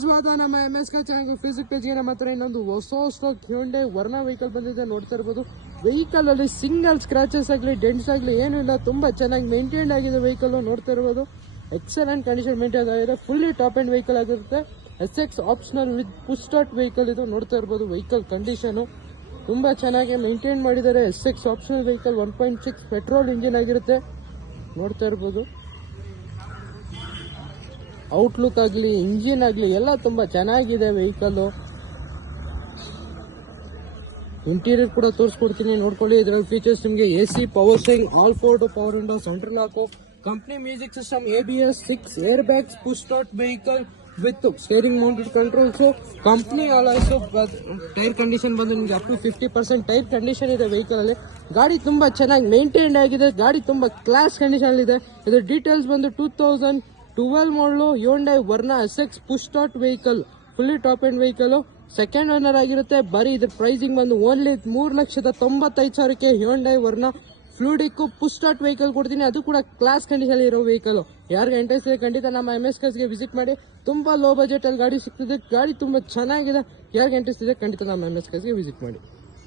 ಸ್ವಾಗತ ನಮ್ಮ MSK channel Facebook ಪೇಜ್ಗೆ. ನಮ್ಮ ಹತ್ರ ಇನ್ನೊಂದು ಹೊಸ ಹ್ಯುಂಡೈ ವರ್ನಾ ವೆಹಿಕಲ್ ಬಂದಿದೆ, ನೋಡ್ತಾ ಇರ್ಬೋದು. ವೆಹಿಕಲ್ ಅಲ್ಲಿ ಸಿಂಗಲ್ ಸ್ಕ್ರಾಚಸ್ ಆಗಲಿ ಡೆಂಟ್ಸ್ ಆಗಲಿ ಏನೂ ಇಲ್ಲ, ತುಂಬಾ ಚೆನ್ನಾಗಿ ಮೇಂಟೈನ್ ಆಗಿದೆ ವೆಹಿಕಲ್. ನೋಡ್ತಾ ಇರ್ಬೋದು, ಎಕ್ಸಲೆಂಟ್ ಕಂಡೀಷನ್ ಮೇಂಟೈನ್ ಆಗಿದೆ. ಫುಲ್ಲಿ ಟಾಪ್ ಅಂಡ್ ವೆಹಿಕಲ್ ಆಗಿರುತ್ತೆ. SX optional with push start vehicle ಇದು. ನೋಡ್ತಾ ಇರ್ಬೋದು, ವೆಹಿಕಲ್ ಕಂಡೀಷನ್ ತುಂಬಾ ಚೆನ್ನಾಗಿ ಮೇಂಟೈನ್ ಮಾಡಿದ್ದಾರೆ. SX optional vehicle 1.6 petrol engine ಆಗಿರುತ್ತೆ. ನೋಡ್ತಾ ಇರ್ಬೋದು, ಔಟ್ಲುಕ್ ಆಗಲಿ ಇಂಜಿನ್ ಆಗಲಿ ಎಲ್ಲ ತುಂಬಾ ಚೆನ್ನಾಗಿದೆ ವೆಹಿಕಲ್. ಇಂಟೀರಿಯರ್ ಕೂಡ ತೋರಿಸ್ಕೊಡ್ತೀನಿ, ನೋಡ್ಕೊಳ್ಳಿ. ಇದರಲ್ಲಿ ಫೀಚರ್ಸ್ ನಿಮಗೆ AC, power steering, all 4 power window, central lock, company music system, ABS, 6 air bags, push start vehicle with steering mounted controls, company also. Tyre condition ಬಂದು ನಿಮಗೆ ಅಪ್ ಟು 50% ಟೈರ್ ಕಂಡೀಷನ್ ಇದೆ vehicle ಅಲ್ಲಿ. ಗಾಡಿ ತುಂಬಾ ಚೆನ್ನಾಗಿ maintain ಆಗಿದೆ, ಗಾಡಿ ತುಂಬಾ ಕ್ಲಾಸ್ ಕಂಡೀಷನ್ ಇದೆ. ಇದರ ಡೀಟೇಲ್ಸ್ ಬಂದು 2012 ಮಾಡಲು Hyundai Verna SX push start vehicle, fully top end vehicle, second owner ಆಗಿರುತ್ತೆ. ಬರೀ ಇದ್ರ ಪ್ರೈಸಿಂಗ್ ಬಂದು ಓನ್ಲಿ 3,95,000ಕ್ಕೆ Hyundai Verna fluidic push start vehicle ಕೊಡ್ತೀನಿ. ಅದು ಕೂಡ ಕ್ಲಾಸ್ ಕಂಡೀಷನ್ ಇರೋ ವೆಹಿಕಲ್. ಯಾರಿಗೆ ಇಂಟ್ರೆಸ್ಟ್ ಇದೆ ಖಂಡಿತ ನಮ್ಮ MSKಗೆ ವಿಸಿಟ್ ಮಾಡಿ. ತುಂಬಾ ಲೋ ಬಜೆಟ್ ಅಲ್ಲಿ ಗಾಡಿ ಸಿಗ್ತದೆ, ಗಾಡಿ ತುಂಬಾ ಚೆನ್ನಾಗಿದೆ. ಯಾರಿಗೆ ಇಂಟ್ರೆಸ್ಟ್ ಇದೆ ಖಂಡಿತ ನಮ್ಮ MSKಗೆ ವಿಸಿಟ್ ಮಾಡಿ.